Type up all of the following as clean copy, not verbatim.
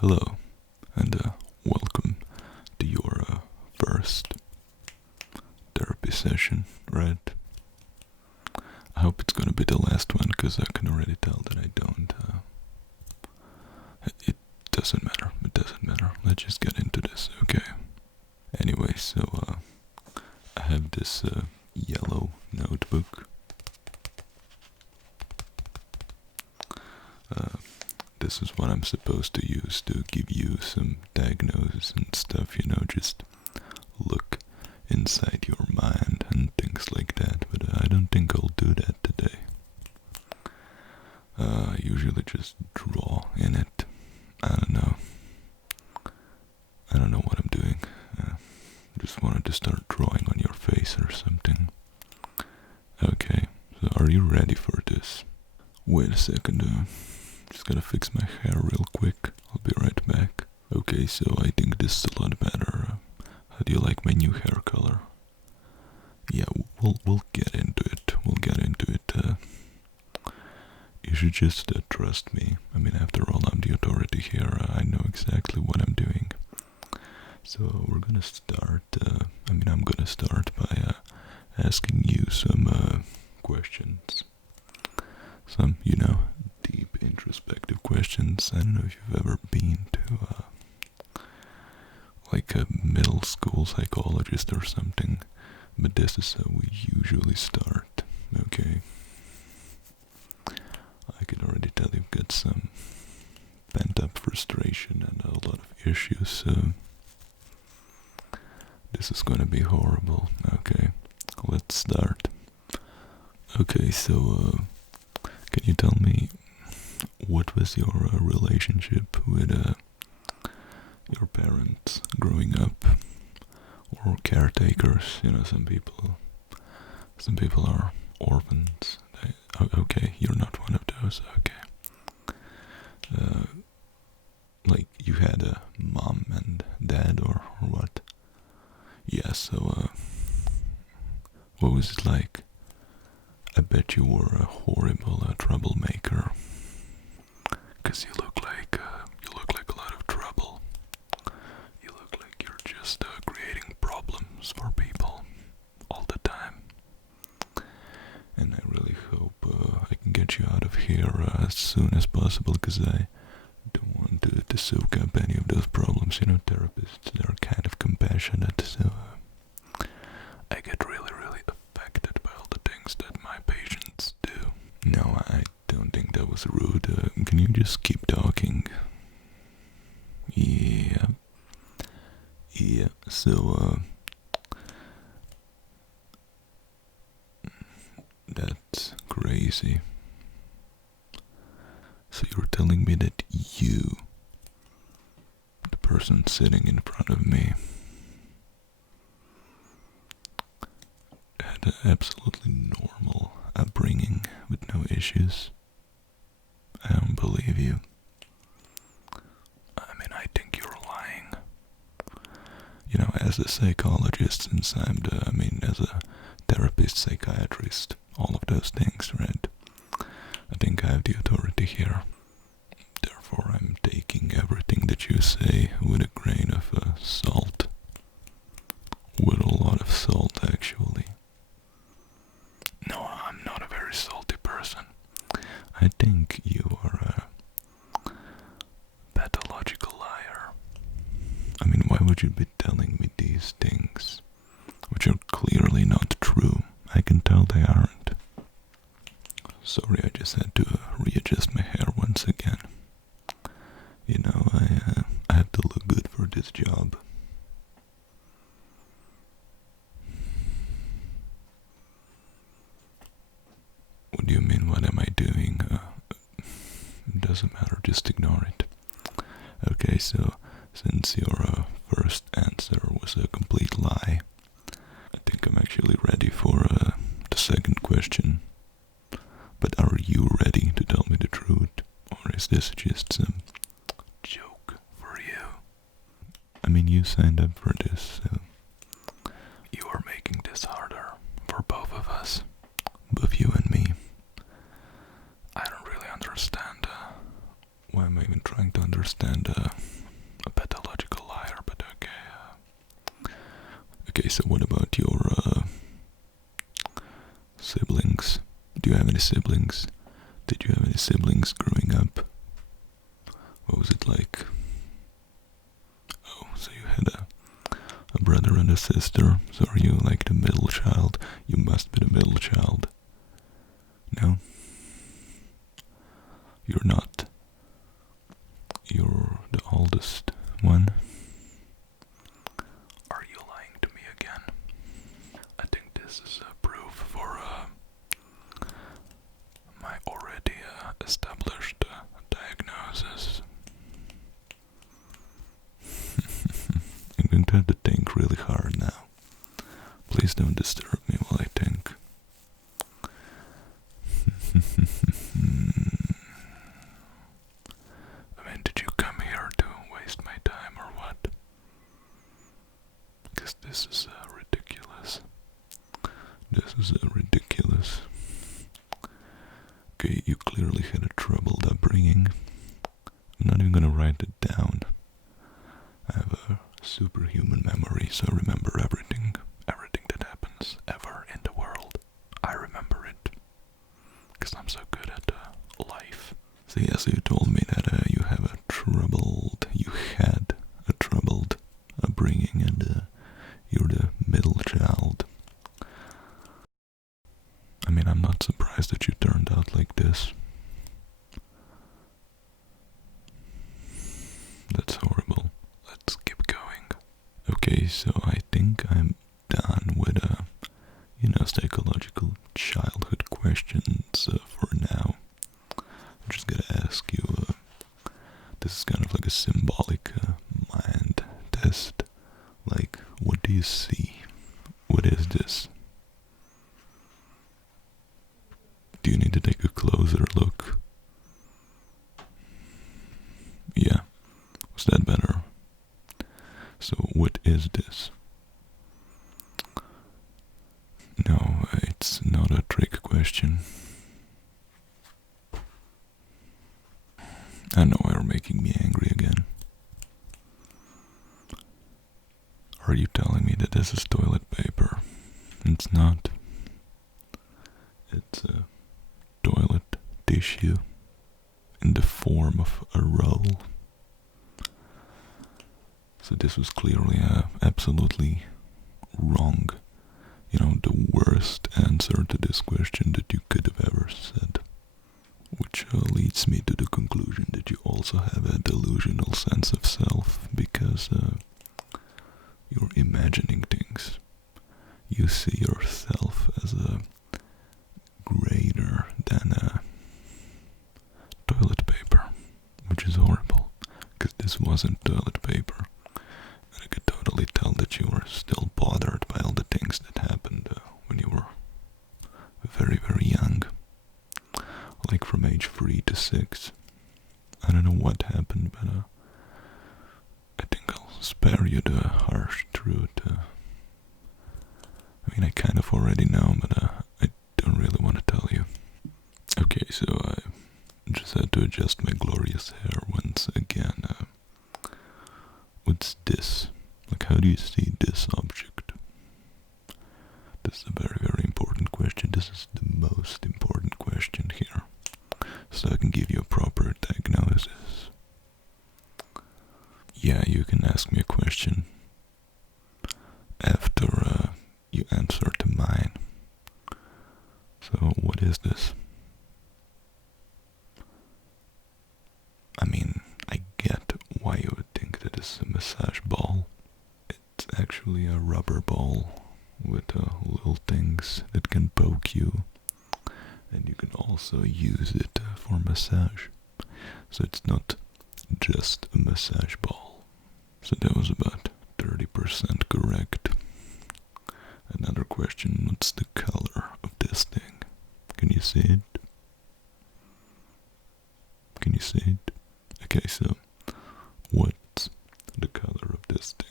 Hello, and welcome to your first therapy session, right? I hope it's gonna be the last one, because I can already tell that I don't. It doesn't matter, Let's just get into this, okay? Anyway, so, I have this yellow notebook. This is what I'm supposed to use to give you some diagnosis and stuff, just look inside your mind and things like that, but I don't think I'll do that today. I usually just draw in it. I don't know what I'm doing. Just wanted to start drawing on your face or something. Okay, so are you ready for this? Wait a second, just gotta fix my hair real quick. I'll be right back. Okay, so I think this is a lot better. How do you like my new hair color? Yeah, we'll get into it. You should just trust me. I mean, after all, I'm the authority here. I know exactly what I'm doing. So we're gonna start. I'm gonna start by asking you some questions. Some, deep introspective questions. I don't know if you've ever been to like a middle school psychologist or something, but this is how we usually start, okay? I can already tell you've got some pent-up frustration and a lot of issues, so this is gonna be horrible. Okay, let's start. Okay, so can you tell me what was your relationship with your parents growing up, or caretakers? Some people are orphans. Okay, you're not one of those. Okay. Like you had a mom and dad, or what? Yeah. So what was it like? I bet you were a horrible troublemaker. 'Cause you look like a lot of trouble. You look like you're just creating problems for people all the time. And I really hope I can get you out of here as soon as possible, because I don't want to soak up any of those problems. Therapists, they're kind of compassionate, so I get really, really affected by all the things that my patients do. No, I don't think that was rude. Can you just keep talking? Yeah. So, that's crazy. So you're telling me that you, the person sitting in front of me, had an absolutely normal upbringing with no issues? I don't believe you. I think you're lying. As a psychologist, since as a therapist, psychiatrist, all of those things, right? I think I have the authority here. Therefore, I'm taking everything that you say with a grain of salt. With a lot of salt, actually. No, I'm not a very salty person. I think you are a pathological liar. Why would you be telling me these things, which are clearly not true? I can tell they aren't. Sorry, I just had to readjust my hair once again. I have to look good for this job. What do you mean, what am I doing? It doesn't matter, just ignore it. Okay, so since your first answer was a complete lie, I think I'm actually ready for the second question. But are you ready to tell me the truth? Or is this just some joke for you? You signed up for this, so you are making this harder for both of us. Both you and me. I don't really understand why am I even trying to understand a pathological liar, but okay. Okay, so what about your siblings? Do you have any siblings? Did you have any siblings growing up? What was it like? Oh, so you had a brother and a sister. So are you like the middle child? You must be the middle child. No? You're not. You're the oldest one. Are you lying to me again? I think this is a proof for my already established diagnosis. I'm going to have to think really hard now. Please don't disturb me while I think. I mean, did you come here to waste my time or what? Because this is ridiculous. This is ridiculous. Okay, you clearly had a troubled upbringing. I'm not even gonna write it down. I have a superhuman memory, so I remember everything that happens ever in the world. I remember it. Because I'm so good at life. So yes, you told me that you had a troubled upbringing, and you're the middle child. I mean, I'm not surprised that you turned out like this. That's horrible. Let's keep going. Okay, so I think I'm done with psychological childhood questions for now. I'm just gonna ask you, this is kind of like a symbolic mind test. Like, what do you see? What is this? Do you need to take a closer look? Yeah, was that better? So, what is this? No, it's not a trick question. I know you're making me angry again. Are you telling me that this is toilet paper? It's not. It's a toilet tissue in the form of a roll. So this was clearly absolutely wrong. The worst answer to this question that you could have ever said. Which leads me to the conclusion that you also have a delusional sense of self, because you're imagining things. You see yourself as a greater than toilet paper, which is horrible, because this wasn't toilet paper. And I could totally tell that you were still bothered by all the things that happened when you were very, very young. Like from age 3 to 6. I don't know what happened, but I think I'll spare you the harsh truth. I mean, I kind of already know, but I don't really want to tell you. Okay, so I just had to adjust my glorious hair once again. What's this? Like, how do you see this object? This is a very, very important question. This is the most important question here. So I can give you a proper diagnosis. Yeah, you can ask me a question after you answer to mine. So, what is this? I mean, I get why you would think that it's a massage ball. It's actually a rubber ball with little things that can poke you, and you can also use it for massage. So it's not just a massage ball. So that was about 30% correct. Another question, what's the color of this thing? Can you see it? Can you see it? Okay, so what's the color of this thing?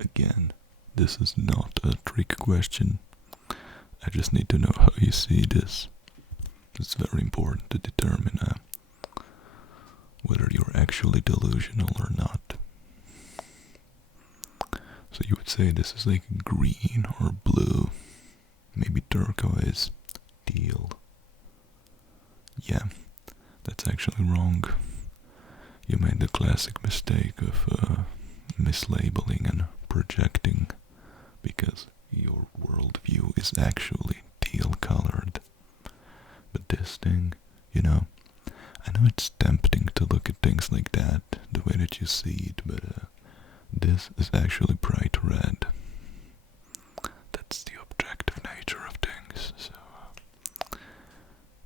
Again, this is not a trick question. I just need to know how you see this. It's very important to determine whether you're actually delusional or not. So you would say this is like green or blue, maybe turquoise, teal. Yeah, that's actually wrong. You made the classic mistake of mislabeling and projecting, because your worldview is actually teal colored. But this thing, I know it's tempting to look at things like that, the way that you see it, but this is actually bright red. That's the objective nature of things. So,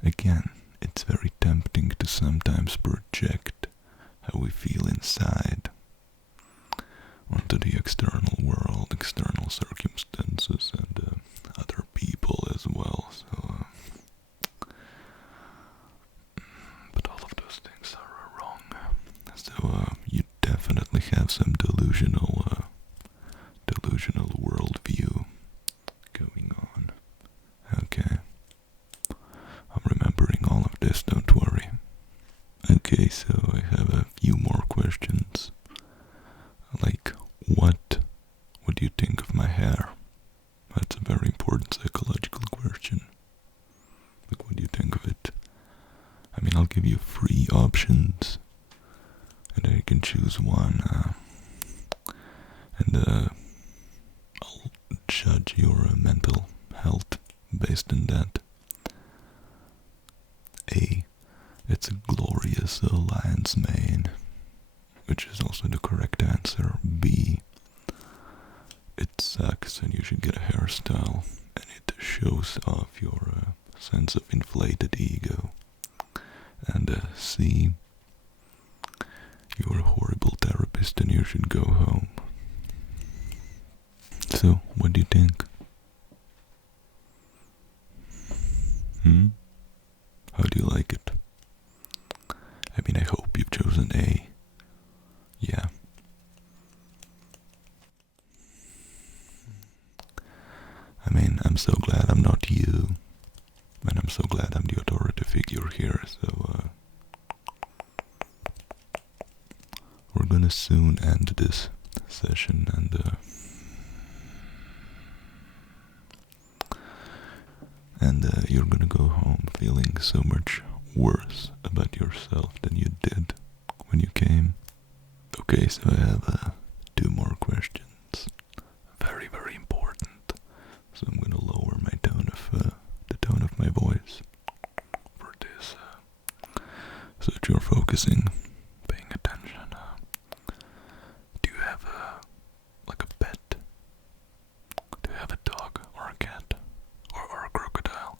again, it's very tempting to sometimes project how we feel inside onto the external world, external circumstances, and other people as well. So, but all of those things are wrong. So you definitely have some delusional worldview going on. Okay, I'm remembering all of this. Don't worry. Okay, so I have a few more questions. Like, what do you think of my hair? That's a very important psychological question. Like, what do you think of it? I mean, I'll give you 3 options, and then you can choose one, and I'll judge your mental health based on that. A, it's a glorious lion's mane, which is also the correct answer. B, it sucks and you should get a hairstyle, and it shows off your sense of inflated ego. And C, you're a horrible therapist and you should go home. So, what do you think? How do you like it? I mean, I hope you've chosen A. Yeah. I mean, I'm so glad I'm not you, and I'm so glad I'm the authority figure here, so we're gonna soon end this session, and you're gonna go home feeling so much worse about yourself than you did when you came. Okay, so I have 2 more questions. Very, very important. So I'm gonna lower my tone of the tone of my voice for this, so that you're focusing, paying attention. Do you have like a pet? Do you have a dog or a cat or a crocodile?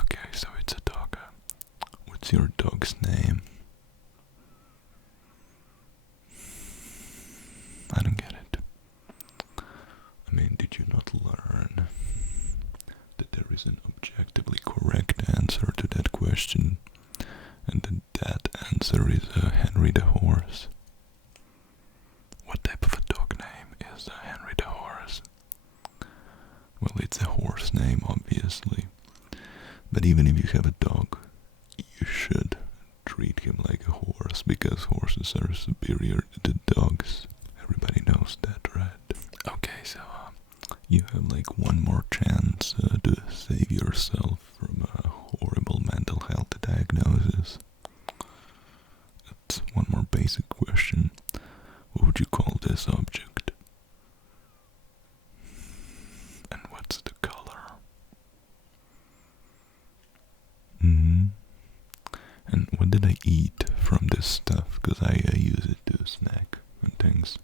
Okay, so it's a dog. What's your dog's name? I don't get it. I mean, did you not learn that there is an objectively correct answer to that question, and that answer is Henry the Horse? What type of a dog name is Henry the Horse? Well, it's a horse name, obviously. But even if you have a dog, you should treat him like a horse, because horses are superior to dogs. Everybody knows that, right? Okay, so you have like 1 more chance to save yourself from a horrible mental health diagnosis. That's 1 more basic question. What would you call this object? And what's the color? And what did I eat from this stuff? Because I use it to snack and things.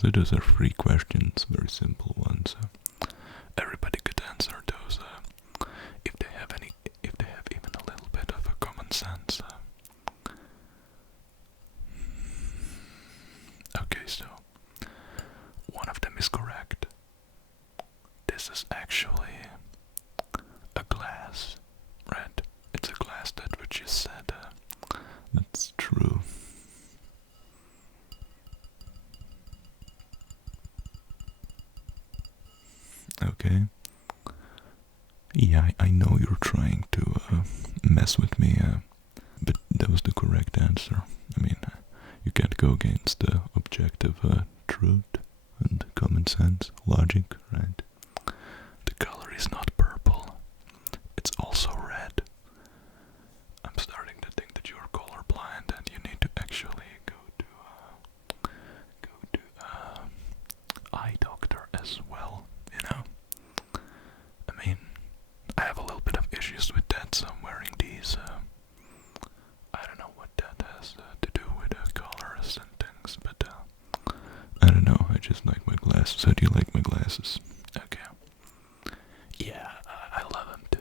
So those are 3 questions, very simple ones. Everybody could answer those if they have even a little bit of a common sense. Okay, so 1 of them is correct. This is actually a glass, right? It's a glass, that which you said. That's true. Okay. Yeah, I know you're trying to mess with me, but that was the correct answer. I mean, you can't go against the objective truth and common sense, logic, right? The color is not purple. It's also red. I'm starting to think that you're colorblind and you need to actually go to eye doctor as well, you know? I mean, I have a little bit of issues with that, so I'm wearing these, I don't know what that has to do with colors and things, but I don't know, I just like my glasses. How do you like my glasses? Okay. Yeah, I love them too,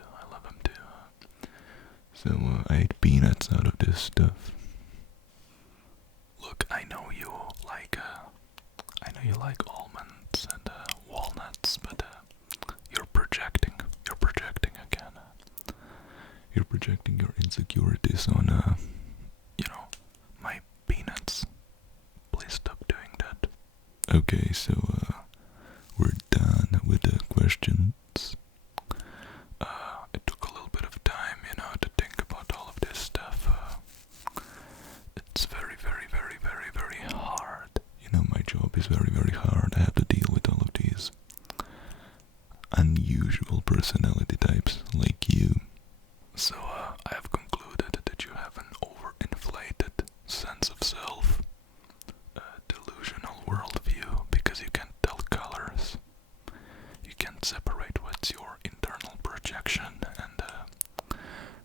So, I ate peanuts out of this stuff. Look, I know you like almonds and walnuts, but you're projecting again. You're projecting your insecurities on, my peanuts. Please stop doing that. Okay, so, we're done with the questions. It took a little bit of time, to think about all of this stuff. It's very, very, very, very, very hard. My job is very, very hard. I have to deal with all of these unusual personality types like you. So, I have concluded that you have an overinflated sense of self, a delusional worldview, because you can't tell colors. You can't separate what's your internal projection and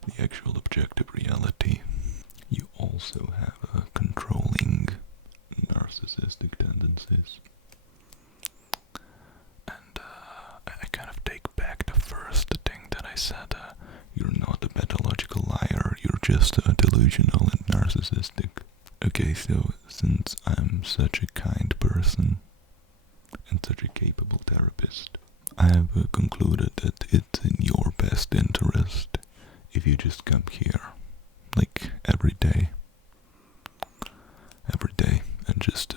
the actual objective reality. You also have controlling narcissistic tendencies. And I kind of take back the first thing that I said. You're not a pathological liar, you're just delusional and narcissistic. Okay, so since I'm such a kind person and such a capable therapist, I have concluded that it's in your best interest if you just come here, like every day, and just